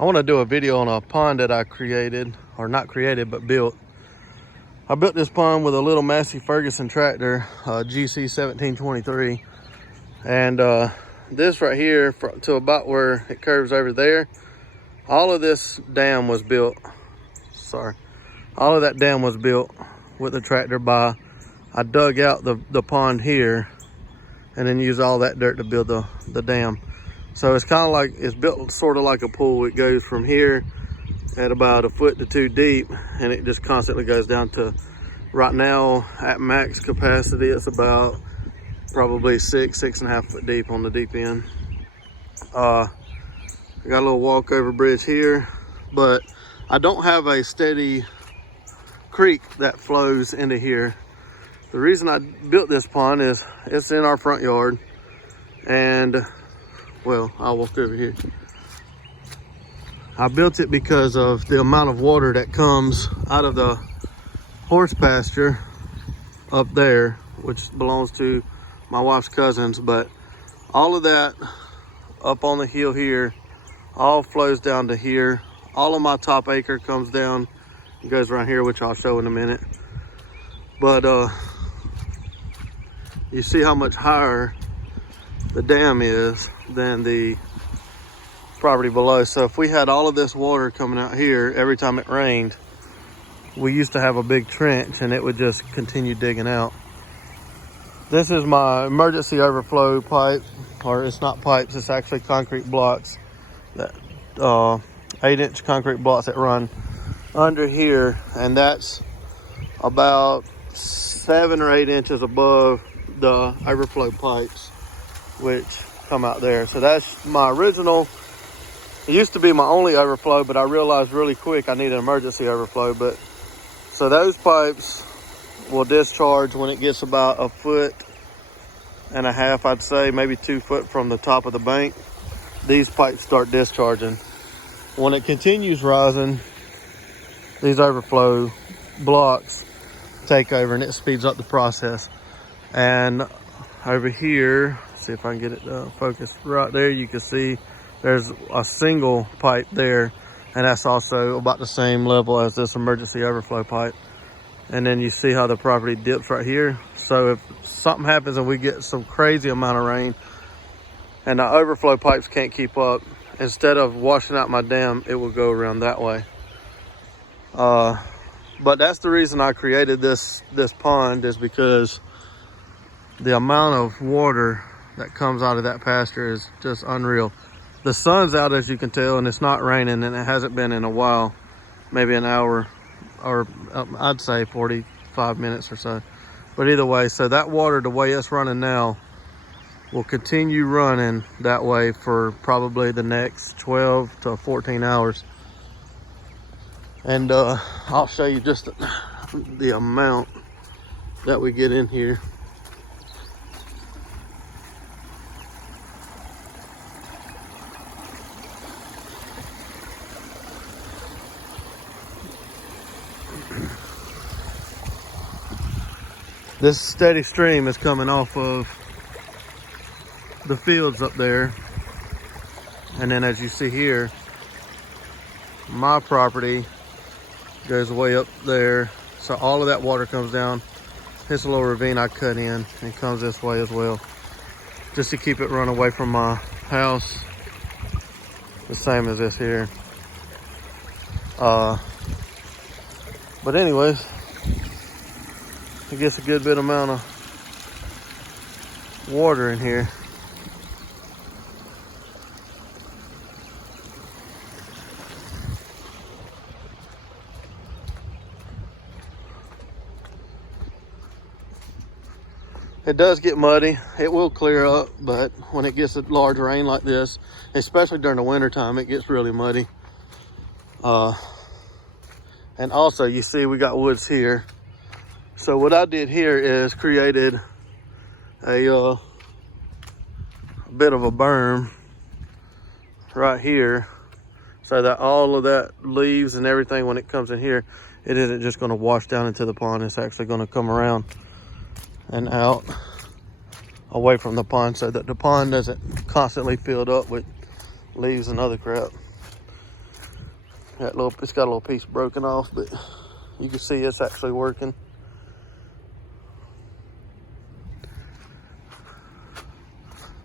I want to do a video on a pond that I created, or not created, but built. I built this pond with a little Massey Ferguson tractor, GC 1723. And this right here, to about where it curves over there, all of this dam was built. All of that dam was built with the tractor by, I dug out the pond here and then used all that dirt to build the dam. So it's kind of like, it's built sort of like a pool. It goes from here at about 1 to 2 foot deep, and it just constantly goes down to, right now at max capacity, it's about probably 6.5 foot deep on the deep end. I got a little walkover bridge here, but I don't have a steady creek that flows into here. The reason I built this pond is it's in our front yard, and well, I'll walk over here. I built it because of the amount of water that comes out of the horse pasture up there, which belongs to my wife's cousins, but all of that up on the hill here all flows down to here. All of my top acre comes down and goes around here, which I'll show in a minute. But you see how much higher the dam is than the property below. So if we had all of this water coming out here every time it rained, we used to have a big trench and it would just continue digging out. This is my emergency overflow pipe, or it's not pipes, it's actually concrete blocks, that 8-inch concrete blocks that run under here, and that's about 7 or 8 inches above the overflow pipes which come out there. So that's my original. It used to be my only overflow, but I realized really quick I need an emergency overflow. But so those pipes will discharge when it gets about 1.5 foot, I'd say, maybe 2 foot from the top of the bank. These pipes start discharging. When it continues rising, these overflow blocks take over and it speeds up the process. And over here, see if I can get it focused right there, you can see there's a single pipe there, and that's also about the same level as this emergency overflow pipe. And then you see how the property dips right here. So if something happens and we get some crazy amount of rain and the overflow pipes can't keep up, instead of washing out my dam, it will go around that way. But that's the reason I created this pond, is because the amount of water that comes out of that pasture is just unreal. The sun's out, as you can tell, and it's not raining, and it hasn't been in a while, maybe an hour, or I'd say 45 minutes or so. But either way, so that water, the way it's running now, will continue running that way for probably the next 12 to 14 hours. And I'll show you just the amount that we get in here. This steady stream is coming off of the fields up there. And then as you see here, my property goes way up there. So all of that water comes down. It's a little ravine I cut in and comes this way as well, just to keep it run away from my house. The same as this here. But anyways, it gets a good bit amount of water in here. It does get muddy. It will clear up, but when it gets a large rain like this, especially during the winter time, it gets really muddy. And also, you see we got woods here. So what I did here is created a bit of a berm right here, so that all of that leaves and everything, when it comes in here, it isn't just going to wash down into the pond. It's actually going to come around and out away from the pond, so that the pond doesn't constantly filled up with leaves and other crap. It's got a little piece broken off, but you can see it's actually working.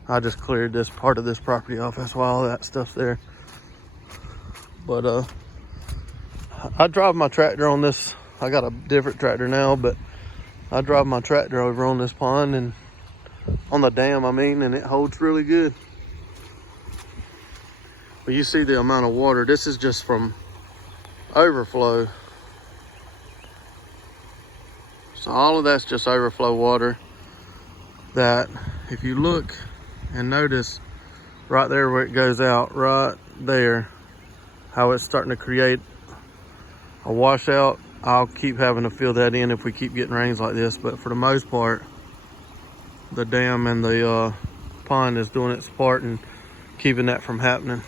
I just cleared this part of this property off. That's why all that stuff's there. But I drive my tractor on this. I got a different tractor now, but I drive my tractor over on this pond and on the dam, and it holds really good. But you see the amount of water. This is just from overflow. So all of that's just overflow water that, if you look and notice right there where it goes out, right there, how it's starting to create a washout. I'll keep having to fill that in if we keep getting rains like this, but for the most part, the dam and the pond is doing its part in keeping that from happening.